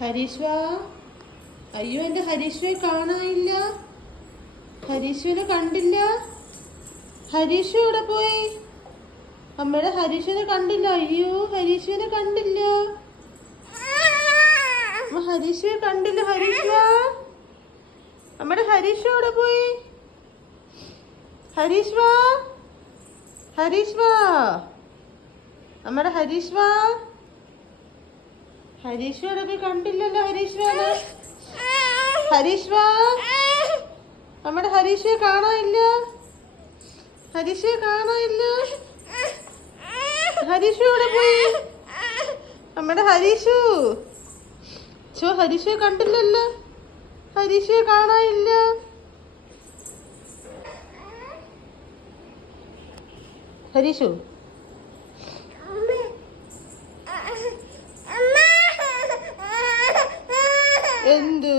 ഹരീശ്വാ അയ്യോ എന്റെ ഹരീശ്വയെ കാണാനില്ല. ഹരീശ്വനെ കണ്ടില്ല. ഹരീഷ് എവിടെ പോയി? അമ്മയുടെ ഹരീശ്വനെ കണ്ടില്ല. അയ്യോ ഹരീശ്വനെ കണ്ടില്ല. ഹരീശ്വയെ കണ്ടില്ല ഹരീശ്വ അമ്മയുടെ ഹരീഷ് എവിടെ പോയി? ഹരീശ്വ ഹരീശ്വ അമ്മയുടെ ഹരീശ്വാ ഹരീശ്വരെ പോയി കണ്ടില്ലല്ലോ ഹരീശ്വര ഹരീശ്വ നമ്മുടെ ഹരീഷയെ കാണാനില്ല. ഹരീഷയെ കാണാനില്ല. ഹരീഷു എവിടെ പോയി? നമ്മുടെ ഹരീഷു. ചോ ഹരീഷയെ കണ്ടില്ലല്ലോ. ഹരീഷയെ കാണാനില്ല. ഹരീഷു എന്ത്?